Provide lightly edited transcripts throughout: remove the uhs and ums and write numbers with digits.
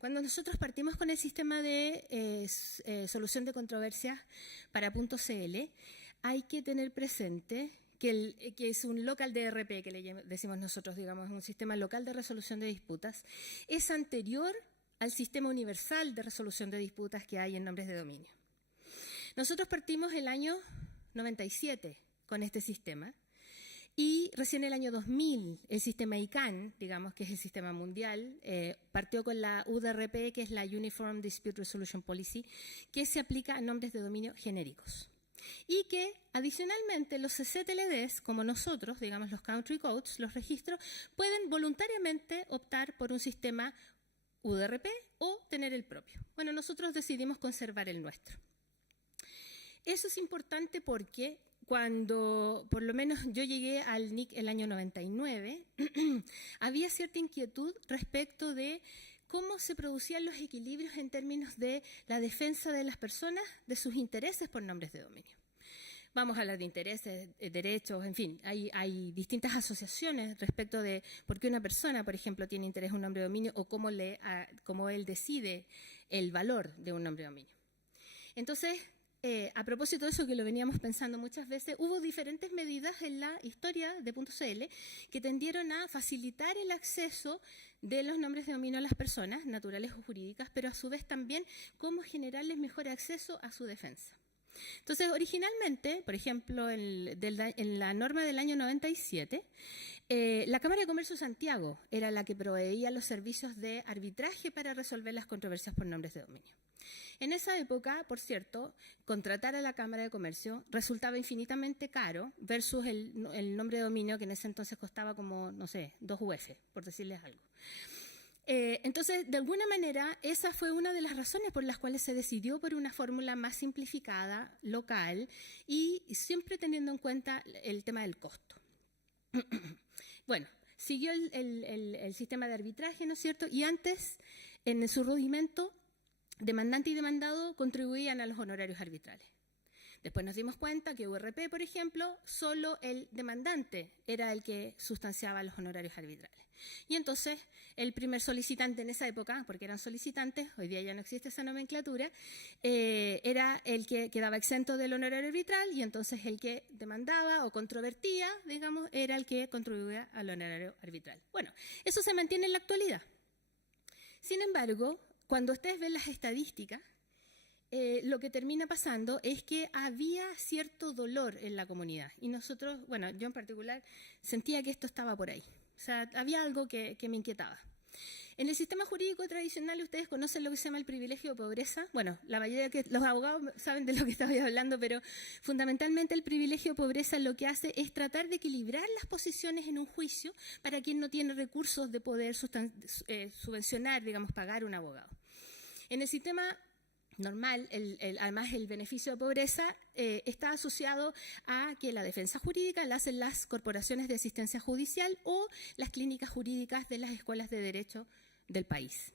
cuando nosotros partimos con el sistema de solución de controversias para .cl, hay que tener presente que es un local DRP, que le decimos nosotros, digamos, un sistema local de resolución de disputas, es anterior al sistema universal de resolución de disputas que hay en nombres de dominio. Nosotros partimos el año 97 con este sistema y recién el año 2000 el sistema ICANN, digamos, que es el sistema mundial, partió con la UDRP, que es la Uniform Dispute Resolution Policy, que se aplica a nombres de dominio genéricos. Y que, adicionalmente, los CCTLDs, como nosotros, digamos los country codes, los registros, pueden voluntariamente optar por un sistema UDRP o tener el propio. Bueno, nosotros decidimos conservar el nuestro. Eso es importante porque cuando, por lo menos yo llegué al NIC el año 99, había cierta inquietud respecto de cómo se producían los equilibrios en términos de la defensa de las personas de sus intereses por nombres de dominio. Vamos a hablar de intereses, derechos, en fin, hay distintas asociaciones respecto de por qué una persona, por ejemplo, tiene interés en un nombre de dominio o cómo él decide el valor de un nombre de dominio. Entonces, a propósito de eso que lo veníamos pensando muchas veces, hubo diferentes medidas en la historia de .cl que tendieron a facilitar el acceso de los nombres de dominio a las personas, naturales o jurídicas, pero a su vez también cómo generarles mejor acceso a su defensa. Entonces, originalmente, por ejemplo, en la norma del año 97, la Cámara de Comercio de Santiago era la que proveía los servicios de arbitraje para resolver las controversias por nombres de dominio. En esa época, por cierto, contratar a la Cámara de Comercio resultaba infinitamente caro versus el nombre de dominio, que en ese entonces costaba como, no sé, 2 UF, por decirles algo. Entonces, de alguna manera, esa fue una de las razones por las cuales se decidió por una fórmula más simplificada, local, y siempre teniendo en cuenta el tema del costo. Bueno, siguió el sistema de arbitraje, ¿no es cierto? Y antes, en su rudimento, demandante y demandado contribuían a los honorarios arbitrales. Después nos dimos cuenta que URP, por ejemplo, solo el demandante era el que sustanciaba los honorarios arbitrales. Y entonces el primer solicitante en esa época, porque eran solicitantes, hoy día ya no existe esa nomenclatura, era el que quedaba exento del honorario arbitral y entonces el que demandaba o controvertía, digamos, era el que contribuía al honorario arbitral. Bueno, eso se mantiene en la actualidad. Sin embargo, cuando ustedes ven las estadísticas, lo que termina pasando es que había cierto dolor en la comunidad. Y nosotros, bueno, yo en particular sentía que esto estaba por ahí. O sea, había algo que me inquietaba. En el sistema jurídico tradicional, ustedes conocen lo que se llama el privilegio de pobreza. Bueno, la mayoría de los abogados saben de lo que estaba hablando, pero fundamentalmente el privilegio de pobreza lo que hace es tratar de equilibrar las posiciones en un juicio para quien no tiene recursos de poder subvencionar, digamos, pagar un abogado. En el sistema normal, además el beneficio de pobreza está asociado a que la defensa jurídica la hacen las corporaciones de asistencia judicial o las clínicas jurídicas de las escuelas de derecho del país.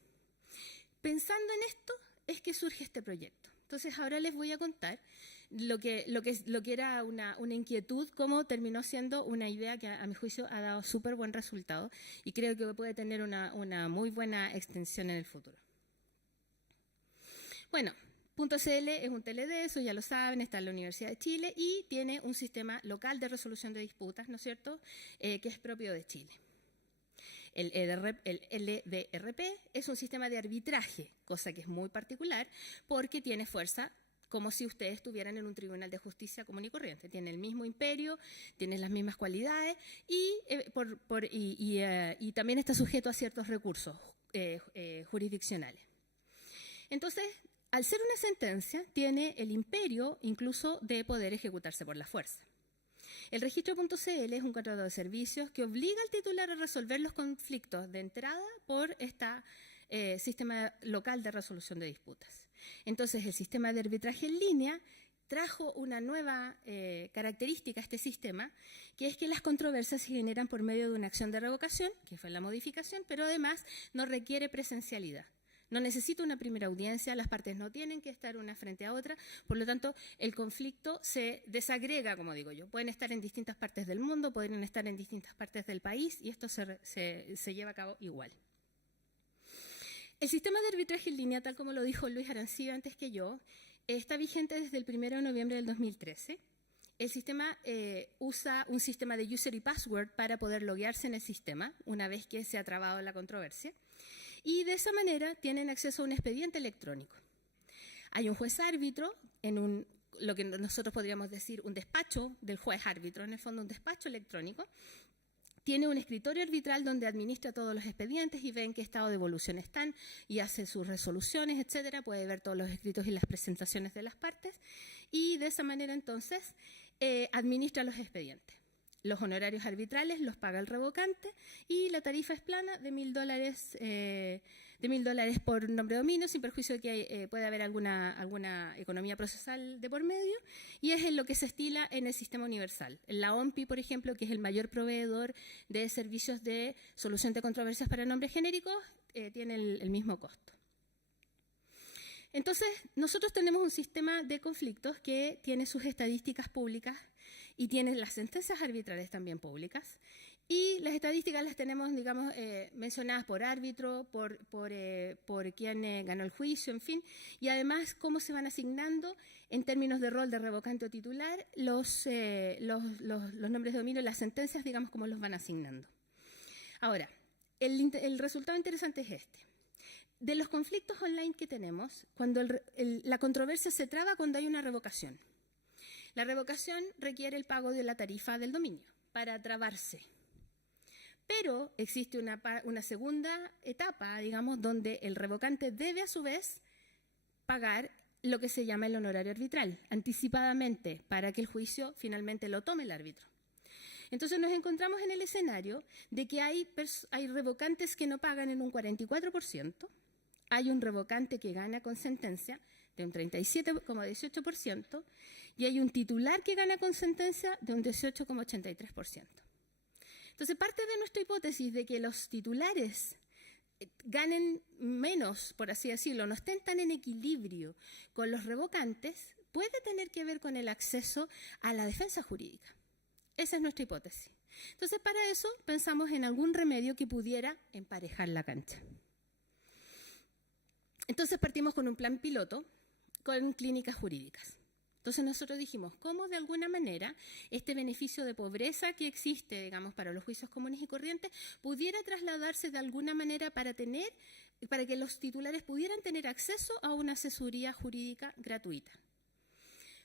Pensando en esto es que surge este proyecto. Entonces ahora les voy a contar lo que era una inquietud, cómo terminó siendo una idea que a mi juicio ha dado súper buen resultado y creo que puede tener una muy buena extensión en el futuro. Bueno, .cl es un TLD, eso ya lo saben, está en la Universidad de Chile y tiene un sistema local de resolución de disputas, ¿no es cierto?, que es propio de Chile. El LDRP es un sistema de arbitraje, cosa que es muy particular porque tiene fuerza como si ustedes estuvieran en un tribunal de justicia común y corriente. Tiene el mismo imperio, tiene las mismas cualidades y también está sujeto a ciertos recursos jurisdiccionales. Entonces, al ser una sentencia, tiene el imperio incluso de poder ejecutarse por la fuerza. El registro.cl es un contrato de servicios que obliga al titular a resolver los conflictos de entrada por este sistema local de resolución de disputas. Entonces, el sistema de arbitraje en línea trajo una nueva característica a este sistema, que es que las controversias se generan por medio de una acción de revocación, que fue la modificación, pero además no requiere presencialidad. No necesita una primera audiencia, las partes no tienen que estar una frente a otra, por lo tanto, el conflicto se desagrega, como digo yo. Pueden estar en distintas partes del mundo, pueden estar en distintas partes del país y esto se lleva a cabo igual. El sistema de arbitraje en línea, tal como lo dijo Luis Arancibia antes que yo, está vigente desde el 1 de noviembre del 2013. El sistema usa un sistema de user y password para poder loguearse en el sistema una vez que se ha trabado la controversia. Y de esa manera tienen acceso a un expediente electrónico. Hay un juez árbitro en lo que nosotros podríamos decir un despacho del juez árbitro, en el fondo un despacho electrónico. Tiene un escritorio arbitral donde administra todos los expedientes y ve en qué estado de evolución están y hace sus resoluciones, etcétera. Puede ver todos los escritos y las presentaciones de las partes y de esa manera entonces administra los expedientes. Los honorarios arbitrales los paga el revocante y la tarifa es plana de $1.000 por nombre de dominio, sin perjuicio de que puede haber alguna economía procesal de por medio, y es en lo que se estila en el sistema universal. La OMPI, por ejemplo, que es el mayor proveedor de servicios de solución de controversias para nombres genéricos, tiene el mismo costo. Entonces, nosotros tenemos un sistema de conflictos que tiene sus estadísticas públicas y tiene las sentencias arbitrales también públicas. Y las estadísticas las tenemos, digamos, mencionadas por árbitro, por quién ganó el juicio, en fin. Y además, cómo se van asignando en términos de rol de revocante o titular los nombres de dominio, las sentencias, digamos, cómo los van asignando. Ahora, el resultado interesante es este. De los conflictos online que tenemos, cuando la controversia se traba cuando hay una revocación. La revocación requiere el pago de la tarifa del dominio para trabarse. Pero existe una segunda etapa, digamos, donde el revocante debe a su vez pagar lo que se llama el honorario arbitral, anticipadamente, para que el juicio finalmente lo tome el árbitro. Entonces nos encontramos en el escenario de que hay revocantes que no pagan en un 44%, hay un revocante que gana con sentencia de un 37,18% y hay un titular que gana con sentencia de un 18,83%. Entonces, parte de nuestra hipótesis de que los titulares ganen menos, por así decirlo, no estén tan en equilibrio con los revocantes, puede tener que ver con el acceso a la defensa jurídica. Esa es nuestra hipótesis. Entonces, para eso pensamos en algún remedio que pudiera emparejar la cancha. Entonces, partimos con un plan piloto con clínicas jurídicas. Entonces nosotros dijimos, ¿cómo de alguna manera este beneficio de pobreza que existe, digamos, para los juicios comunes y corrientes, pudiera trasladarse de alguna manera para que los titulares pudieran tener acceso a una asesoría jurídica gratuita?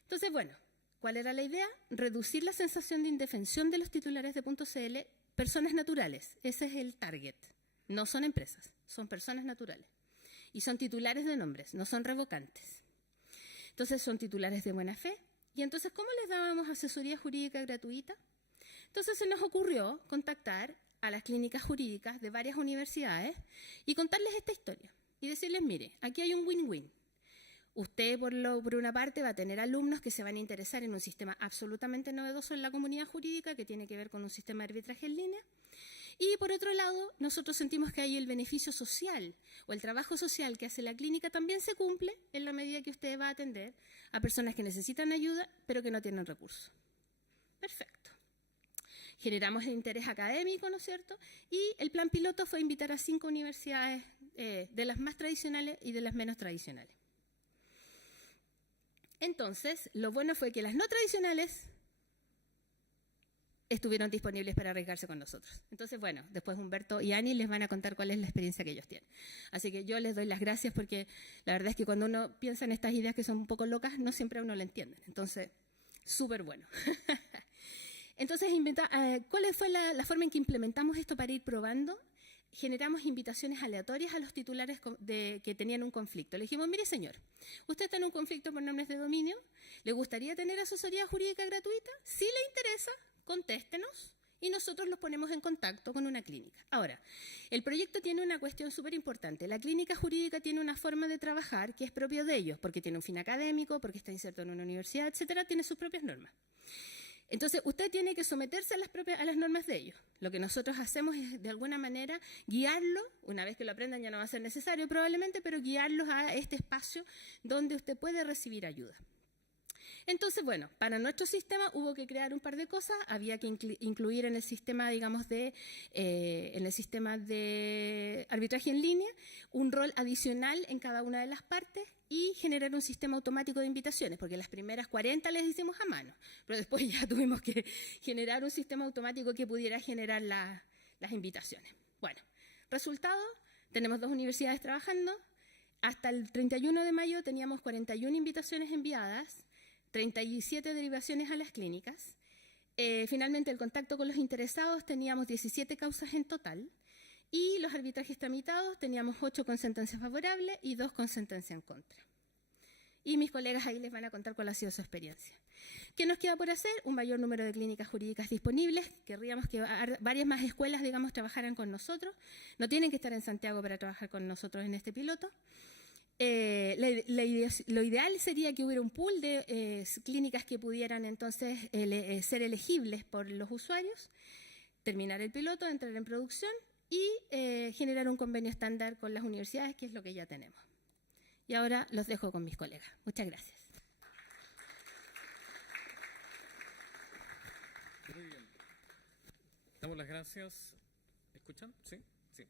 Entonces, bueno, ¿cuál era la idea? Reducir la sensación de indefensión de los titulares de .cl, personas naturales. Ese es el target. No son empresas, son personas naturales. Y son titulares de nombres, no son revocantes. Entonces son titulares de buena fe. Y entonces, ¿cómo les dábamos asesoría jurídica gratuita? Entonces se nos ocurrió contactar a las clínicas jurídicas de varias universidades y contarles esta historia. Y decirles, mire, aquí hay un win-win. Usted, por una parte, va a tener alumnos que se van a interesar en un sistema absolutamente novedoso en la comunidad jurídica que tiene que ver con un sistema de arbitraje en línea. Y por otro lado, nosotros sentimos que ahí el beneficio social o el trabajo social que hace la clínica también se cumple en la medida que usted va a atender a personas que necesitan ayuda pero que no tienen recursos. Perfecto. Generamos el interés académico, ¿no es cierto? Y el plan piloto fue invitar a 5 universidades de las más tradicionales y de las menos tradicionales. Entonces, lo bueno fue que las no tradicionales estuvieron disponibles para arriesgarse con nosotros. Entonces, bueno, después Humberto y Ani les van a contar cuál es la experiencia que ellos tienen. Así que yo les doy las gracias porque la verdad es que cuando uno piensa en estas ideas que son un poco locas, no siempre a uno le entienden. Entonces, súper bueno. Entonces, ¿cuál fue la forma en que implementamos esto para ir probando? Generamos invitaciones aleatorias a los titulares que tenían un conflicto. Le dijimos, mire señor, usted está en un conflicto por nombres de dominio, ¿le gustaría tener asesoría jurídica gratuita? Si le interesa, contéstenos y nosotros los ponemos en contacto con una clínica. Ahora, el proyecto tiene una cuestión súper importante. La clínica jurídica tiene una forma de trabajar que es propio de ellos, porque tiene un fin académico, porque está inserto en una universidad, etcétera, tiene sus propias normas. Entonces, usted tiene que someterse a las normas de ellos. Lo que nosotros hacemos es, de alguna manera, guiarlo, una vez que lo aprendan ya no va a ser necesario probablemente, pero guiarlos a este espacio donde usted puede recibir ayuda. Entonces, bueno, para nuestro sistema hubo que crear un par de cosas. Había que incluir en el sistema, digamos, en el sistema de arbitraje en línea, un rol adicional en cada una de las partes y generar un sistema automático de invitaciones, porque las primeras 40 les hicimos a mano, pero después ya tuvimos que generar un sistema automático que pudiera generar las invitaciones. Bueno, resultado, tenemos 2 universidades trabajando. Hasta el 31 de mayo teníamos 41 invitaciones enviadas, 37 derivaciones a las clínicas. Finalmente, el contacto con los interesados, teníamos 17 causas en total. Y los arbitrajes tramitados, teníamos 8 con sentencia favorable y 2 con sentencia en contra. Y mis colegas ahí les van a contar cuál ha sido su experiencia. ¿Qué nos queda por hacer? Un mayor número de clínicas jurídicas disponibles. Querríamos que varias más escuelas, digamos, trabajaran con nosotros. No tienen que estar en Santiago para trabajar con nosotros en este piloto. Lo ideal sería que hubiera un pool de clínicas que pudieran entonces ser elegibles por los usuarios, terminar el piloto, entrar en producción y generar un convenio estándar con las universidades, que es lo que ya tenemos. Y ahora los dejo con mis colegas. Muchas gracias. Muy bien. Damos las gracias. ¿Escuchan? Sí. Sí.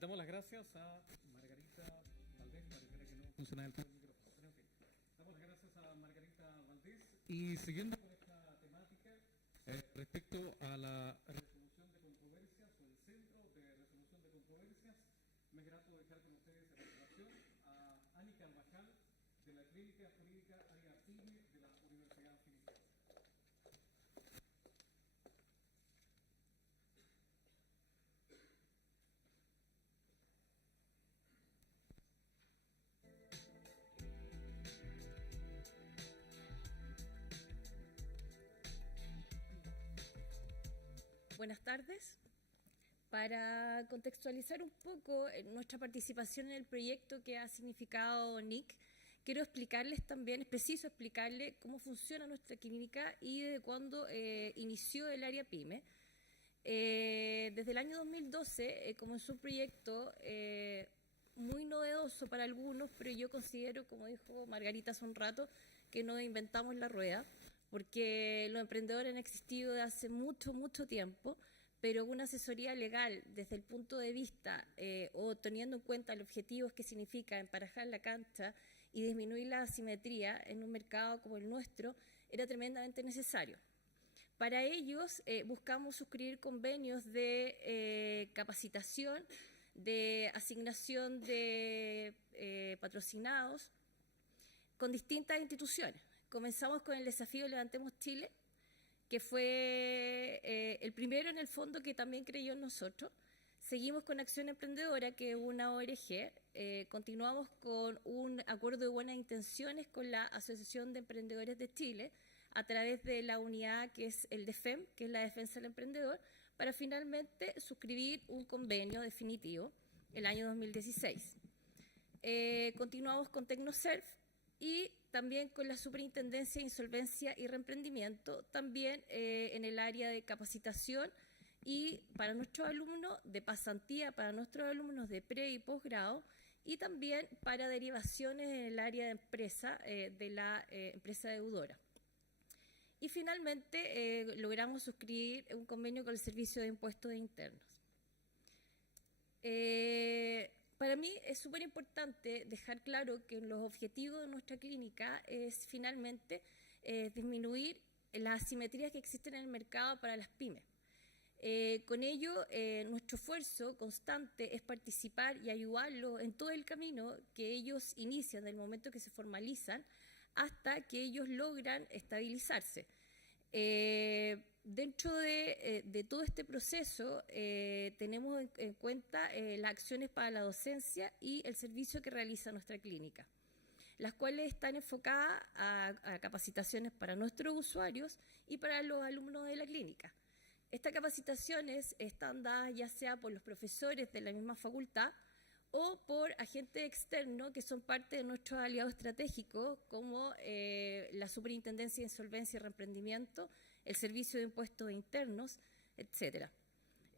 Damos las gracias a Margarita Valdés. Pareciera que no funciona el micrófono. Pero en fin. Damos las gracias a Margarita Valdés. Y siguiendo con esta temática, respecto a la resolución de controversias o el centro de resolución de controversias, me es grato dejar con ustedes a continuación a Ani Carvajal, de la Clínica Jurídica Área PYME de la Universidad Finisterre. Buenas tardes. Para contextualizar un poco nuestra participación en el proyecto que ha significado NIC, quiero explicarles también, es preciso explicarles cómo funciona nuestra clínica y desde cuándo inició el área PYME. Desde el año 2012 comenzó un proyecto muy novedoso para algunos, pero yo considero, como dijo Margarita hace un rato, que no inventamos la rueda, porque los emprendedores han existido desde hace mucho, mucho tiempo, pero una asesoría legal desde el punto de vista o teniendo en cuenta los objetivos que significa emparejar la cancha y disminuir la asimetría en un mercado como el nuestro era tremendamente necesario. Para ellos buscamos suscribir convenios de capacitación, de asignación de patrocinados con distintas instituciones. Comenzamos con el desafío Levantemos Chile, que fue el primero en el fondo que también creyó en nosotros. Seguimos con Acción Emprendedora, que es una ONG. Continuamos con un acuerdo de buenas intenciones con la Asociación de Emprendedores de Chile, a través de la unidad que es el DEFEM, que es la Defensa del Emprendedor, para finalmente suscribir un convenio definitivo el año 2016. Continuamos con TecnoServe y también con la Superintendencia de Insolvencia y Reemprendimiento, también en el área de capacitación y para nuestros alumnos de pasantía, para nuestros alumnos de pre y posgrado, y también para derivaciones en el área de empresa, de la empresa deudora. Y finalmente logramos suscribir un convenio con el Servicio de Impuestos Internos. Para mí es súper importante dejar claro que los objetivos de nuestra clínica es finalmente disminuir las asimetrías que existen en el mercado para las pymes. Con ello, nuestro esfuerzo constante es participar y ayudarlos en todo el camino que ellos inician, del momento que se formalizan, hasta que ellos logran estabilizarse. Dentro de todo este proceso tenemos en cuenta las acciones para la docencia y el servicio que realiza nuestra clínica, las cuales están enfocadas a capacitaciones para nuestros usuarios y para los alumnos de la clínica. Estas capacitaciones están dadas ya sea por los profesores de la misma facultad o por agentes externos que son parte de nuestros aliados estratégicos, como la Superintendencia de Insolvencia y Reemprendimiento, el Servicio de Impuestos Internos, etc.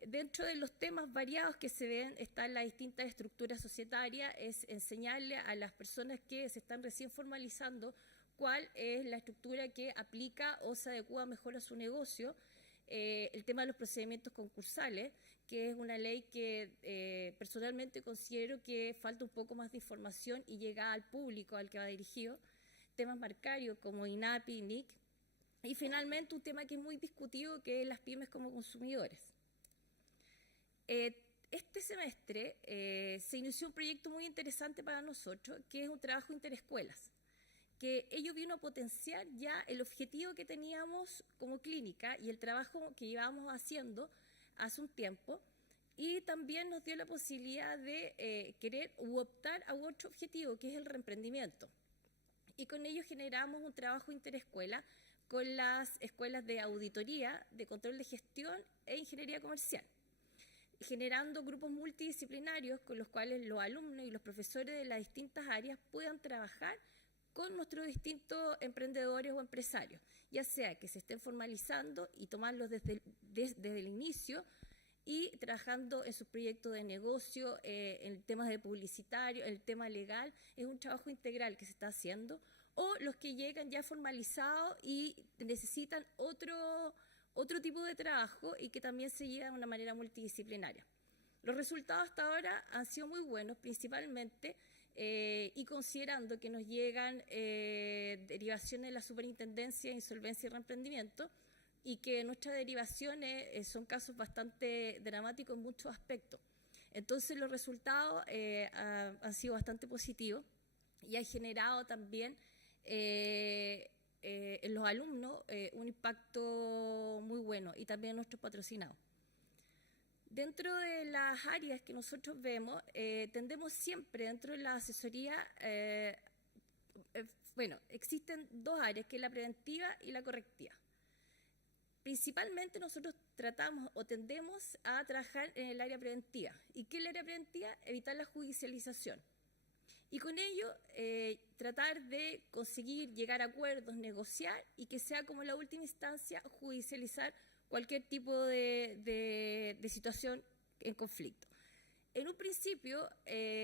Dentro de los temas variados que se ven están las distintas estructuras societarias, es enseñarle a las personas que se están recién formalizando cuál es la estructura que aplica o se adecua mejor a su negocio. El tema de los procedimientos concursales, que es una ley que personalmente considero que falta un poco más de información y llega al público al que va dirigido. Temas marcarios como INAPI, NIC. Y finalmente un tema que es muy discutido, que es las pymes como consumidores. Este semestre se inició un proyecto muy interesante para nosotros, que es un trabajo interescuelas, que ello vino a potenciar ya el objetivo que teníamos como clínica y el trabajo que llevábamos haciendo hace un tiempo, y también nos dio la posibilidad de querer u optar a otro objetivo, que es el reemprendimiento. Y con ello generamos un trabajo interescuela con las escuelas de auditoría, de control de gestión e ingeniería comercial, generando grupos multidisciplinarios con los cuales los alumnos y los profesores de las distintas áreas puedan trabajar con nuestros distintos emprendedores o empresarios, ya sea que se estén formalizando y tomarlos desde el inicio y trabajando en sus proyectos de negocio, en temas de publicitario, el tema legal. Es un trabajo integral que se está haciendo, o los que llegan ya formalizados y necesitan otro tipo de trabajo y que también se lleva de una manera multidisciplinaria. Los resultados hasta ahora han sido muy buenos, principalmente, y considerando que nos llegan derivaciones de la Superintendencia de Insolvencia y Reemprendimiento, y que nuestras derivaciones son casos bastante dramáticos en muchos aspectos. Entonces los resultados han sido bastante positivos y han generado también en los alumnos un impacto muy bueno, y también en nuestros patrocinados. Dentro de las áreas que nosotros vemos, tendemos siempre dentro de la asesoría, existen dos áreas, que es la preventiva y la correctiva. Principalmente nosotros tratamos o tendemos a trabajar en el área preventiva. ¿Y qué es el área preventiva? Evitar la judicialización. Y con ello tratar de conseguir llegar a acuerdos, negociar, y que sea como la última instancia judicializar cualquier tipo de situación en conflicto. En un principio,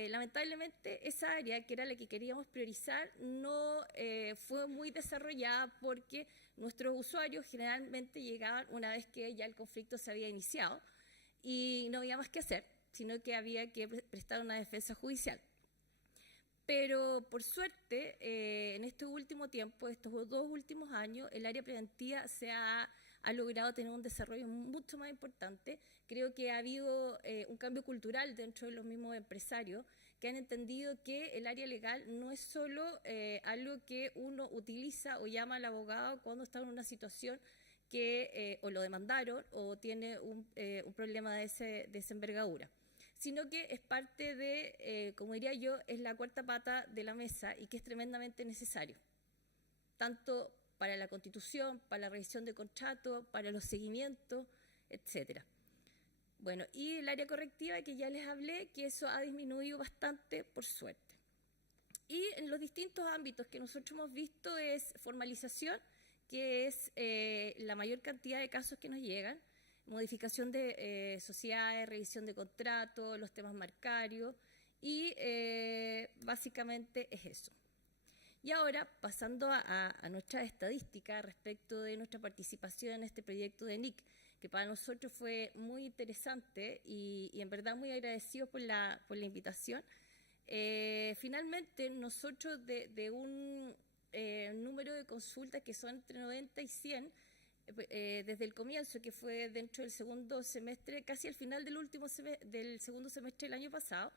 lamentablemente, esa área, que era la que queríamos priorizar, no fue muy desarrollada, porque nuestros usuarios generalmente llegaban una vez que ya el conflicto se había iniciado y no había más que hacer, sino que había que prestar una defensa judicial. Pero por suerte, en este último tiempo, estos 2 últimos años, el área preventiva ha logrado tener un desarrollo mucho más importante. Creo que ha habido un cambio cultural dentro de los mismos empresarios, que han entendido que el área legal no es solo algo que uno utiliza o llama al abogado cuando está en una situación que o lo demandaron o tiene un problema de esa envergadura, sino que es parte de, como diría yo, es la cuarta pata de la mesa, y que es tremendamente necesario, tanto para la Constitución, para la revisión de contratos, para los seguimientos, etcétera. Bueno, y el área correctiva, que ya les hablé, que eso ha disminuido bastante, por suerte. Y en los distintos ámbitos que nosotros hemos visto es formalización, que es la mayor cantidad de casos que nos llegan, modificación de sociedades, revisión de contratos, los temas marcarios, y básicamente es eso. Y ahora, pasando a nuestra estadística respecto de nuestra participación en este proyecto de NIC, que para nosotros fue muy interesante y en verdad muy agradecidos por la invitación. Finalmente, nosotros de un número de consultas que son entre 90 y 100, desde el comienzo, que fue dentro del segundo semestre, casi al final del segundo semestre del año pasado,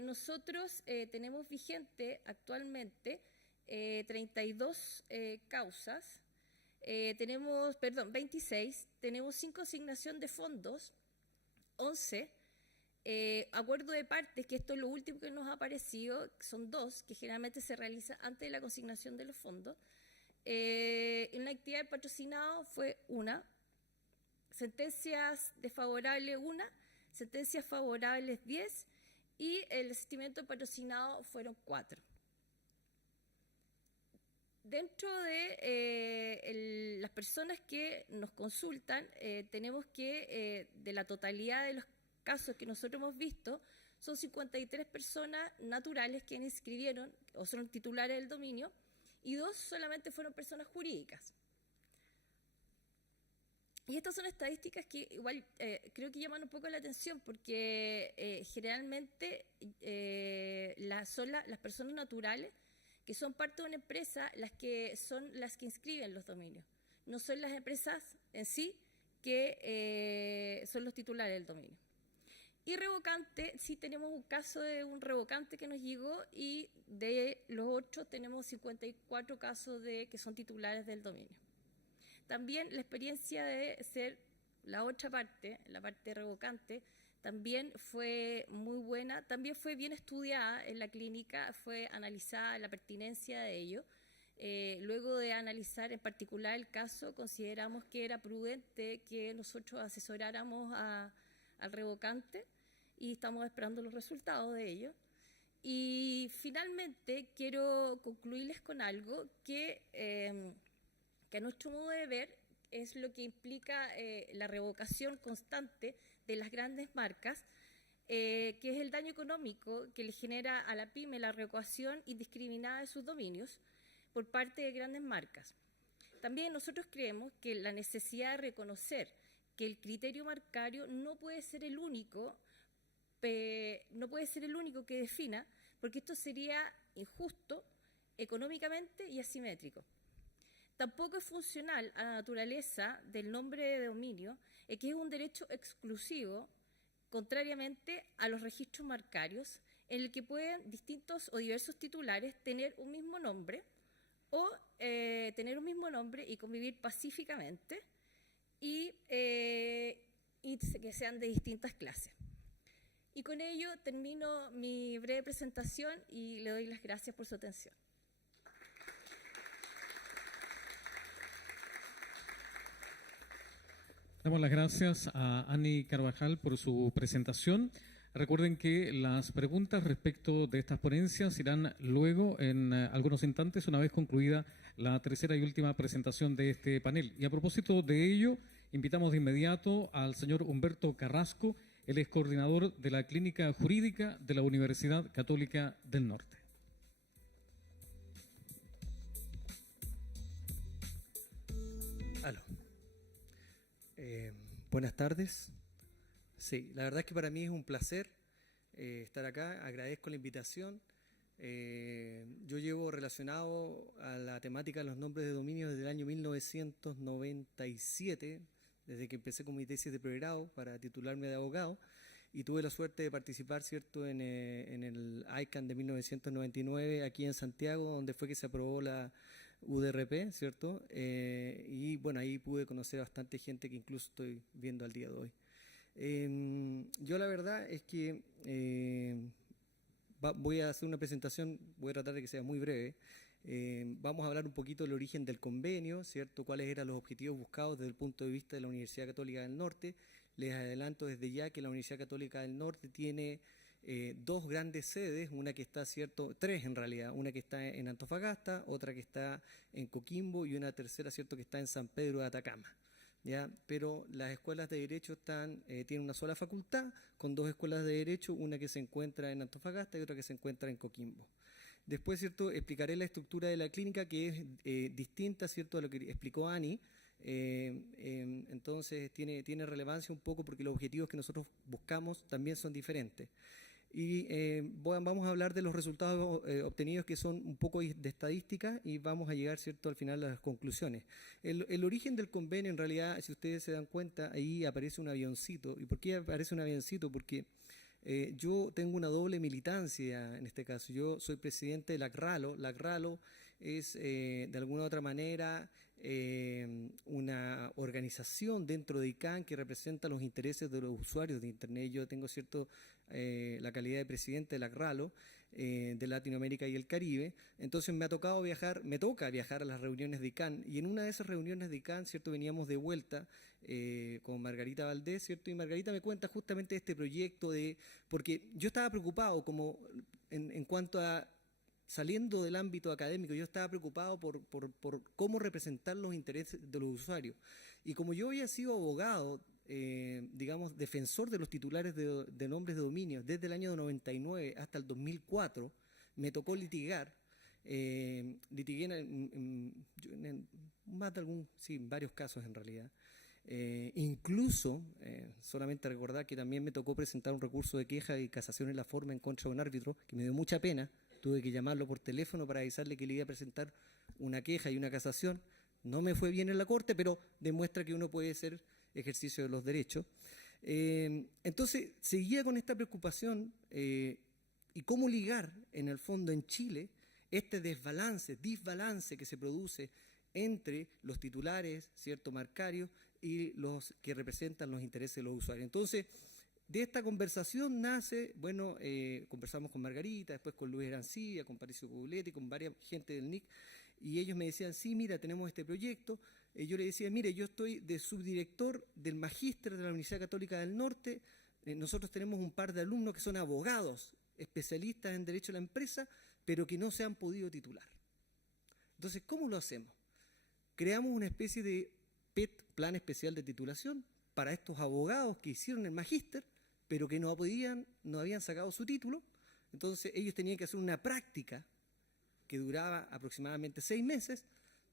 nosotros tenemos vigente actualmente 32 causas, 26, tenemos 5 asignación de fondos, 11 acuerdo de partes, que esto es lo último que nos ha aparecido, son 2, que generalmente se realizan antes de la consignación de los fondos. En la actividad de patrocinado fue 1, sentencias desfavorables 1, sentencias favorables 10, y el desistimiento patrocinado fueron 4. Dentro de las personas que nos consultan, tenemos que de la totalidad de los casos que nosotros hemos visto, son 53 personas naturales que inscribieron o son titulares del dominio, y 2 solamente fueron personas jurídicas. Y estas son estadísticas que igual creo que llaman un poco la atención porque generalmente son las personas naturales que son parte de una empresa las que son las que inscriben los dominios. No son las empresas en sí que son los titulares del dominio. Y revocante, sí tenemos un caso de un revocante que nos llegó y de los 8 tenemos 54 casos de que son titulares del dominio. También la experiencia de ser la otra parte, la parte revocante, también fue muy buena, también fue bien estudiada en la clínica, fue analizada la pertinencia de ello. Luego de analizar en particular el caso, consideramos que era prudente que nosotros asesoráramos al revocante y estamos esperando los resultados de ello. Y finalmente quiero concluirles con algo que a nuestro modo de ver es lo que implica la revocación constante de las grandes marcas, que es el daño económico que le genera a la pyme la revocación indiscriminada de sus dominios por parte de grandes marcas. También nosotros creemos que la necesidad de reconocer que el criterio marcario no puede ser el único que defina, porque esto sería injusto económicamente y asimétrico. Tampoco es funcional a la naturaleza del nombre de dominio, que es un derecho exclusivo, contrariamente a los registros marcarios, en el que pueden distintos o diversos titulares tener un mismo nombre o tener un mismo nombre y convivir pacíficamente y que sean de distintas clases. Y con ello termino mi breve presentación y le doy las gracias por su atención. Damos las gracias a Annie Carvajal por su presentación. Recuerden que las preguntas respecto de estas ponencias irán luego en algunos instantes, una vez concluida la tercera y última presentación de este panel. Y a propósito de ello, invitamos de inmediato al señor Humberto Carrasco, él es coordinador de la Clínica Jurídica de la Universidad Católica del Norte. Aló. Buenas tardes. Sí, la verdad es que para mí es un placer estar acá. Agradezco la invitación. Yo llevo relacionado a la temática de los nombres de dominio desde el año 1997, desde que empecé con mi tesis de pregrado para titularme de abogado, y tuve la suerte de participar, ¿cierto?, en el ICANN de 1999 aquí en Santiago, donde fue que se aprobó la UDRP, ¿cierto? Y bueno, ahí pude conocer a bastante gente que incluso estoy viendo al día de hoy. Yo la verdad es que voy a hacer una presentación, voy a tratar de que sea muy breve. Vamos a hablar un poquito del origen del convenio, ¿cierto? Cuáles eran los objetivos buscados desde el punto de vista de la Universidad Católica del Norte. Les adelanto desde ya que la Universidad Católica del Norte tiene dos grandes sedes, una que está, ¿cierto? Tres en realidad, una que está en Antofagasta, otra que está en Coquimbo y una tercera, ¿cierto?, que está en San Pedro de Atacama. ¿Ya? Pero las escuelas de Derecho tienen una sola facultad, con dos escuelas de Derecho, una que se encuentra en Antofagasta y otra que se encuentra en Coquimbo. Después, ¿cierto?, explicaré la estructura de la clínica, que es distinta, ¿cierto?, a lo que explicó Annie. Entonces tiene relevancia un poco porque los objetivos que nosotros buscamos también son diferentes. Y vamos a hablar de los resultados obtenidos, que son un poco de estadística, y vamos a llegar, ¿cierto?, al final a las conclusiones. El origen del convenio, en realidad, si ustedes se dan cuenta, ahí aparece un avioncito. ¿Y por qué aparece un avioncito? Porque yo tengo una doble militancia en este caso. Yo soy presidente de la ACRALO. La ACRALO es, de alguna u otra manera, una organización dentro de ICANN que representa los intereses de los usuarios de Internet. Yo tengo, ¿cierto?, la calidad de presidente de la ACRALO de Latinoamérica y el Caribe. Entonces me toca viajar a las reuniones de ICANN, y en una de esas reuniones de ICANN, ¿cierto?, veníamos de vuelta con Margarita Valdés, ¿cierto? Y Margarita me cuenta justamente este proyecto porque yo estaba preocupado como en cuanto a saliendo del ámbito académico, yo estaba preocupado por cómo representar los intereses de los usuarios. Y como yo había sido abogado, digamos, defensor de los titulares de nombres de dominio desde el año 99 hasta el 2004, me tocó litigar Litigué más de en varios casos en realidad. Incluso, solamente recordar que también me tocó presentar un recurso de queja y casación en la forma en contra de un árbitro, que me dio mucha pena. Tuve que llamarlo por teléfono para avisarle que le iba a presentar una queja y una casación. No me fue bien en la corte, pero demuestra que uno puede hacer ejercicio de los derechos. Entonces, seguía con esta preocupación y cómo ligar, en el fondo, en Chile, este desbalance que se produce entre los titulares, ¿cierto?, marcarios, y los que representan los intereses de los usuarios. Entonces, de esta conversación nace, bueno, conversamos con Margarita, después con Luis Arancía, con Patricio Cubuletti, con varias gente del NIC, y ellos me decían, sí, mira, tenemos este proyecto. Yo le decía, mire, yo estoy de subdirector del Magíster de la Universidad Católica del Norte, nosotros tenemos un par de alumnos que son abogados, especialistas en Derecho a la Empresa, pero que no se han podido titular. Entonces, ¿cómo lo hacemos? Creamos una especie de PET, Plan Especial de Titulación, para estos abogados que hicieron el magíster, pero que no habían sacado su título. Entonces, ellos tenían que hacer una práctica que duraba aproximadamente 6 meses,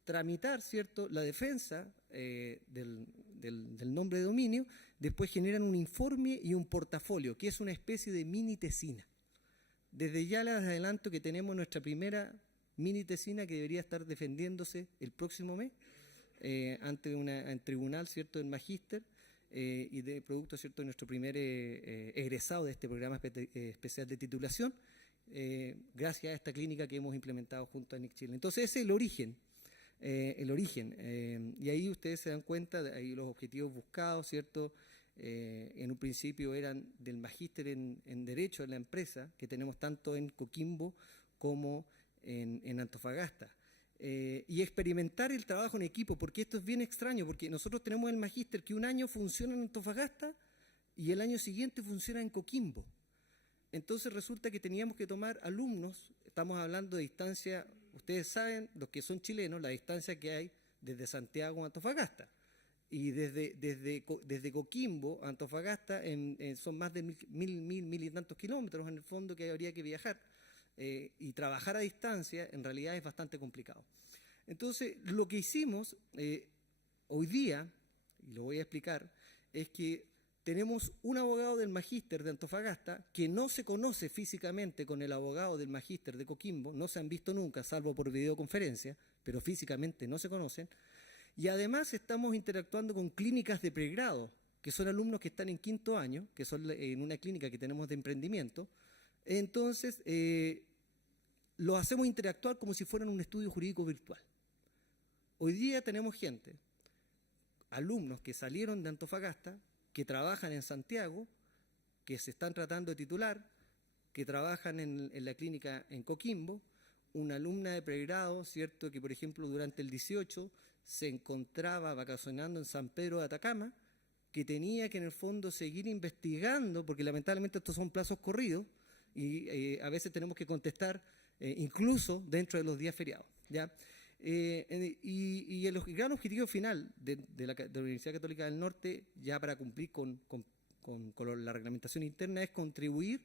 tramitar, ¿cierto?, la defensa del nombre de dominio, después generan un informe y un portafolio, que es una especie de mini tesina. Desde ya les adelanto que tenemos nuestra primera mini tesina que debería estar defendiéndose el próximo mes ante un tribunal, ¿cierto?, del magíster y de producto, ¿cierto?, de nuestro primer egresado de este programa especial de titulación, gracias a esta clínica que hemos implementado junto a NIC Chile. Entonces ese es el origen. Y ahí ustedes se dan cuenta, de ahí los objetivos buscados, ¿cierto? En un principio eran del magíster en Derecho en la empresa, que tenemos tanto en Coquimbo como en Antofagasta. Y experimentar el trabajo en equipo, porque esto es bien extraño, porque nosotros tenemos el magíster que un año funciona en Antofagasta y el año siguiente funciona en Coquimbo. Entonces resulta que teníamos que tomar alumnos, estamos hablando de distancia, ustedes saben, los que son chilenos, la distancia que hay desde Santiago a Antofagasta. Y desde Coquimbo a Antofagasta son más de mil y tantos kilómetros en el fondo que habría que viajar. Y trabajar a distancia en realidad es bastante complicado. Entonces, lo que hicimos hoy día, y lo voy a explicar, es que tenemos un abogado del magíster de Antofagasta que no se conoce físicamente con el abogado del magíster de Coquimbo, no se han visto nunca, salvo por videoconferencia, pero físicamente no se conocen. Y además estamos interactuando con clínicas de pregrado, que son alumnos que están en 5º año, que son en una clínica que tenemos de emprendimiento. Entonces, los hacemos interactuar como si fueran un estudio jurídico virtual. Hoy día tenemos gente, alumnos que salieron de Antofagasta, que trabajan en Santiago, que se están tratando de titular, que trabajan en la clínica en Coquimbo, una alumna de pregrado, ¿cierto?, que por ejemplo durante el 18 se encontraba vacacionando en San Pedro de Atacama, que tenía que en el fondo seguir investigando, porque lamentablemente estos son plazos corridos, y a veces tenemos que contestar incluso dentro de los días feriados, ¿ya? Y el gran objetivo final de la Universidad Católica del Norte, ya para cumplir con la reglamentación interna, es contribuir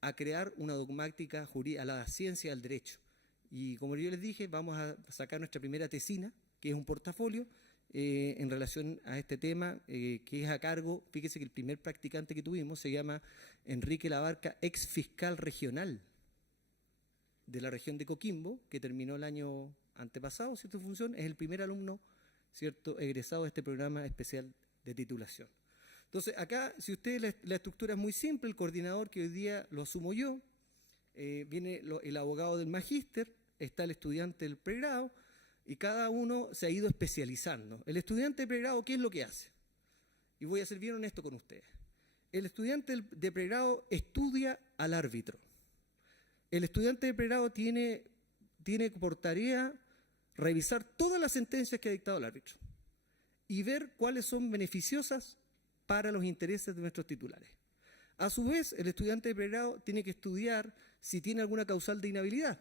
a crear una dogmática jurídica, a la ciencia del derecho. Y como yo les dije, vamos a sacar nuestra primera tesina, que es un portafolio, en relación a este tema, que es a cargo, fíjese que el primer practicante que tuvimos se llama Enrique Labarca, ex fiscal regional de la región de Coquimbo, que terminó el año antepasado, ¿cierto?, función, es el primer alumno, ¿cierto?, egresado de este programa especial de titulación. Entonces, acá, si ustedes, la estructura es muy simple, el coordinador, que hoy día lo asumo yo, viene el abogado del magíster, está el estudiante del pregrado, y cada uno se ha ido especializando. El estudiante de pregrado, ¿qué es lo que hace? Y voy a ser bien honesto con ustedes. El estudiante de pregrado estudia al árbitro. El estudiante de pregrado tiene por tarea revisar todas las sentencias que ha dictado el árbitro y ver cuáles son beneficiosas para los intereses de nuestros titulares. A su vez, el estudiante de pregrado tiene que estudiar si tiene alguna causal de inhabilidad,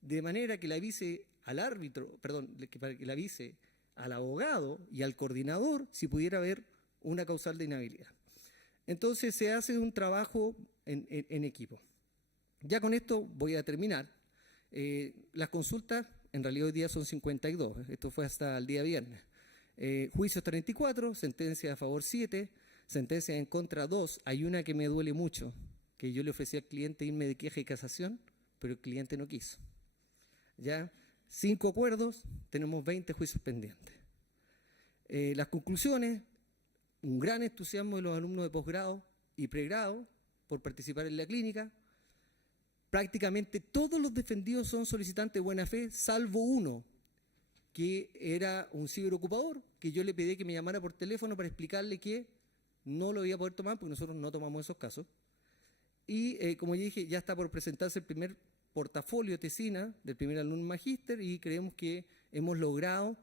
de manera que le avise al árbitro, para que le avise al abogado y al coordinador si pudiera haber una causal de inhabilidad. Entonces se hace un trabajo en equipo. Ya con esto voy a terminar. Las consultas, en realidad hoy día son 52, esto fue hasta el día viernes. Juicios 34, sentencias a favor 7, sentencias en contra 2. Hay una que me duele mucho, que yo le ofrecí al cliente irme de queja y casación, pero el cliente no quiso. ¿Ya? 5 acuerdos, tenemos 20 juicios pendientes. Las conclusiones, un gran entusiasmo de los alumnos de posgrado y pregrado por participar en la clínica. Prácticamente todos los defendidos son solicitantes de buena fe, salvo uno, que era un ciberocupador, que yo le pedí que me llamara por teléfono para explicarle que no lo iba a poder tomar, porque nosotros no tomamos esos casos. Y como ya dije, ya está por presentarse el primer portafolio tesina del primer alumno magíster y creemos que hemos logrado,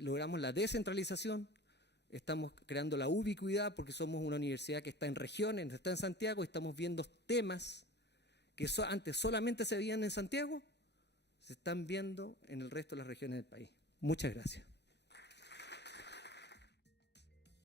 logramos la descentralización, estamos creando la ubicuidad porque somos una universidad que está en regiones, está en Santiago, estamos viendo temas que antes solamente se veían en Santiago, se están viendo en el resto de las regiones del país. Muchas gracias.